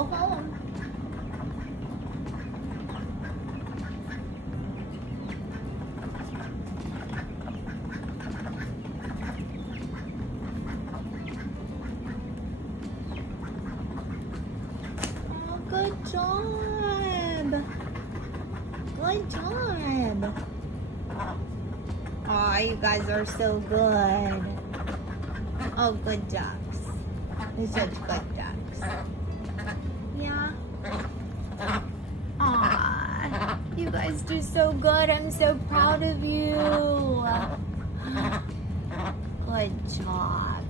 go home. Oh, good job. Good job. Oh, you guys are so good. Oh, good ducks. You're such good ducks. Yeah. Aw, you guys do so good. I'm so proud of you. Good job.